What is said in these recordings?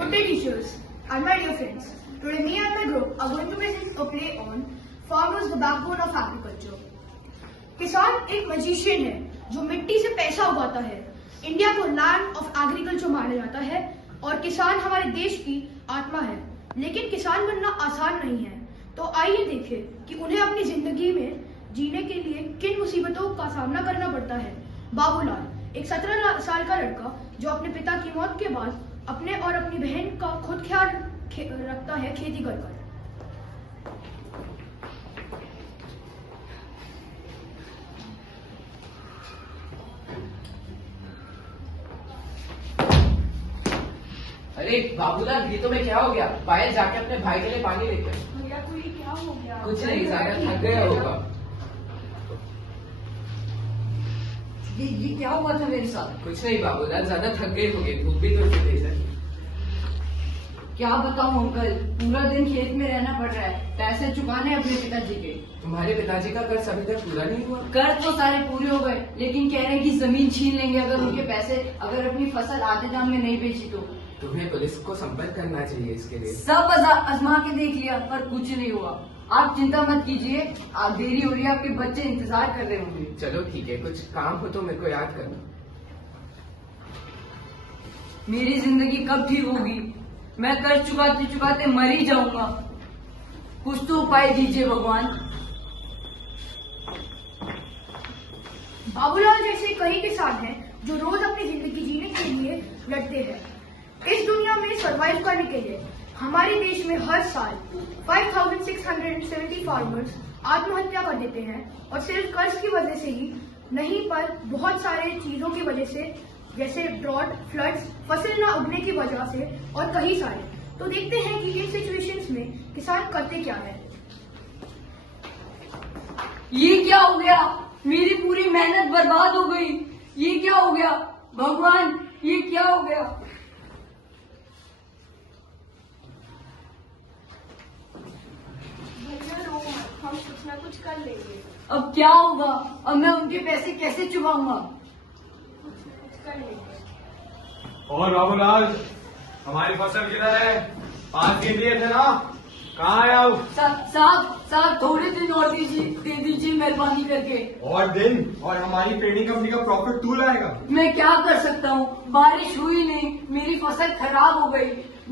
Good day, teachers and my dear friends. Today, me and my group are going to present a play on farmers, the backbone of agriculture. किसान एक magician है जो मिट्टी से पैसा उगाता है। इंडिया को लैंड ऑफ एग्रीकल्चर माना जाता है और किसान हमारे देश की आत्मा है। लेकिन किसान बनना आसान नहीं है, तो आइए देखें कि उन्हें अपनी जिंदगी में जीने के लिए किन मुसीबतों का सामना करना पड़ता है। बाबूलाल, एक 17 साल का लड़का जो अपने पिता की मौत के बाद अपने और अपनी बहन का खुद ख्याल रखता है खेती कर कर। अरे बाबूलाल, ये तो मैं क्या हो गया? पायल जाके अपने भाई के लिए पानी लेकर। भैया को ये क्या हो गया? कुछ नहीं, ज्यादा थक गया होगा। ये क्या हुआ था मेरे साथ? कुछ नहीं बाबूलाल, ज्यादा थक गए होंगे, धूप भी तो इतनी तेज है। क्या बताऊं अंकल, पूरा दिन खेत में रहना पड़ रहा है, पैसे चुकाने अपने पिताजी के। तुम्हारे पिताजी का कर्ज अभी तक पूरा नहीं हुआ? कर्ज तो सारे पूरे हो गए, लेकिन कह रहे हैं कि जमीन छीन लेंगे अगर उनके पैसे, अगर अपनी फसल आधे दाम में नहीं बेची तो। तुम्हें पुलिस को संपर्क करना चाहिए इसके लिए। सब आजमा के देख लिया पर कुछ नहीं हुआ। आप चिंता मत कीजिए, आप देरी हो रही है, आपके बच्चे इंतजार कर रहे होंगे। चलो ठीक है, कुछ काम हो तो मेरे को याद करना। मेरी जिंदगी कब ठीक होगी? मैं कर्ज चुकाते चुकाते मर ही जाऊंगा। कुछ तो उपाय दीजिए भगवान। बाबूलाल जैसे कई किसान हैं जो रोज अपनी जिंदगी जीने के लिए लड़ते हैं। इस दुनिया में सरवाइव करने के लिए हमारे देश में हर साल 5,670 फार्मर्स आत्महत्या कर देते हैं, और सिर्फ कर्ज की वजह से ही नहीं पर बहुत सारे चीजों की वजह से, जैसे ड्रॉट, फ्लड्स, फसल न उगने की वजह से और कई सारे। तो देखते हैं कि इन सिचुएशंस में किसान करते क्या है। ये क्या हो गया? मेरी पूरी मेहनत बर्बाद हो गई। ये क्या हो गया भगवान, ये क्या हो गया? हम कुछ ना कुछ कर लेंगे। अब क्या होगा? अब मैं उनके पैसे कैसे चुकाऊंगा? कर लेंगे। और बाबूलाल, हमारी फसल किधर है? 5 दिन दिए थे ना, कहाँ है अब? साहब थोड़े दिन और दे दीजिए मेहरबानी करके। और दिन? और हमारी ट्रेडिंग कंपनी का प्रॉफिट तू लाएगा? मैं क्या कर सकता हूँ, बारिश हुई नहीं, मेरी फसल खराब हो गई,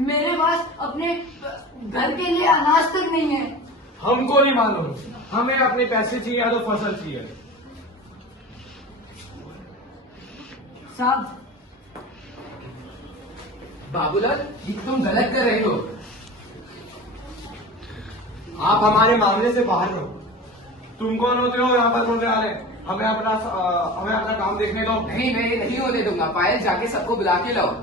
मेरे पास अपने घर के लिए अनाज तक नहीं है। हमको नहीं मालूम, हमें अपने पैसे चाहिए या तो फसल चाहिए। साहब बाबूलाल, ये तुम गलत कर रहे हो। आप हमारे मामले से बाहर रहो। तुम कौन होते हो यहाँ पर बोलने वाले? हमें अपना काम देखने दो। नहीं, मैं नहीं होने दूंगा। पायल जाके सबको बुला के लाओ।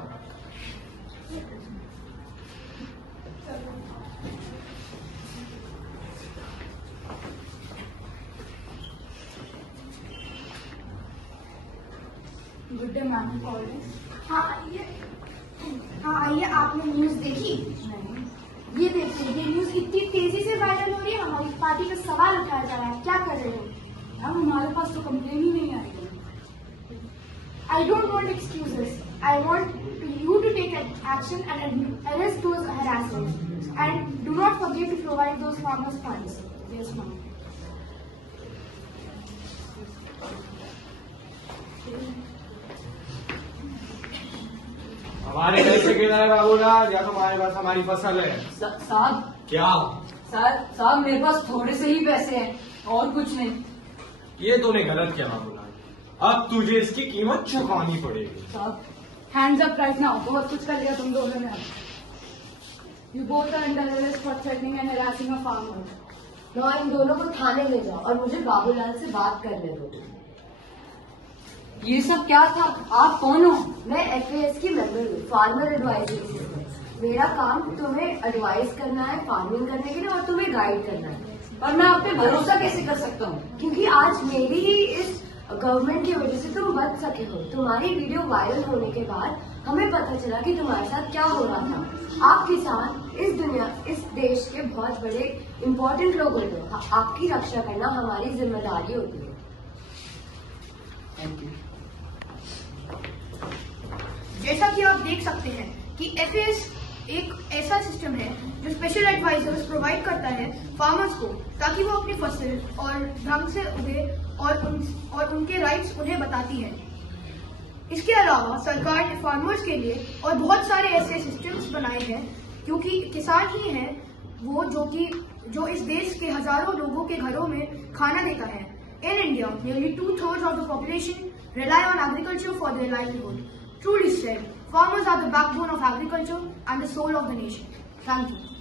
Good day ma'am. हाँ आइए, आपने न्यूज देखी? ये देखिए, ये न्यूज इतनी तेजी से वायरल हो रही है, हमारी पार्टी पे सवाल उठाया जा रहा है। क्या कर रहे हो? मैम हमारे पास तो कंप्लेन ही नहीं आई है। I don't want excuses, I want you to take action and arrest those harassers and do not forget to provide those farmers funds. Yes ma'am. हमारे पैसे किधर है बाबूलाल? या तुम्हारे पास हमारी फसल है? साहब क्या? साहब मेरे पास थोड़े से ही पैसे हैं और कुछ नहीं। ये तूने गलत किया बाबूलाल, अब तुझे इसकी कीमत चुकानी पड़ेगी। साहब हैंड्स अप राइट नाउ। बहुत कुछ कर लिया तुम दोनों ने। You both are under arrest for threatening and harassing a farmer. No, इन दोनों को थाने ले जाओ और मुझे बाबूलाल से बात करने दो। ये सब क्या था? आप कौन हो? मैं FAS की मेंबर हूँ, फार्मर एडवाइजरी सिस्टम। मेरा काम तुम्हें एडवाइस करना है फार्मिंग करने के लिए और तुम्हें गाइड करना है। पर मैं आप पे भरोसा कैसे कर सकता हूँ? क्योंकि आज मेरी ही इस गवर्नमेंट की वजह से तुम बच सके हो। तुम्हारी वीडियो वायरल होने के बाद हमें पता चला कि तुम्हारे साथ क्या हो रहा था। आप किसान इस देश के बहुत बड़े इम्पोर्टेंट लोग होते हो। आपकी रक्षा करना हमारी जिम्मेदारी होती है। Thank you. जैसा कि आप देख सकते हैं कि FAS एक ऐसा सिस्टम है जो स्पेशल एडवाइजर्स प्रोवाइड करता है फार्मर्स को, ताकि वो अपनी फसल और ढंग से उगे और उनके राइट्स उन्हें बताती है। इसके अलावा सरकार ने फार्मर्स के लिए और बहुत सारे ऐसे सिस्टम्स बनाए हैं, क्योंकि किसान ही है वो जो इस देश के हजारों लोगों के घरों में खाना देता है। In India, nearly 2/3 of the population rely on agriculture for their livelihood. Truly said, farmers are the backbone of agriculture and the soul of the nation. Thank you.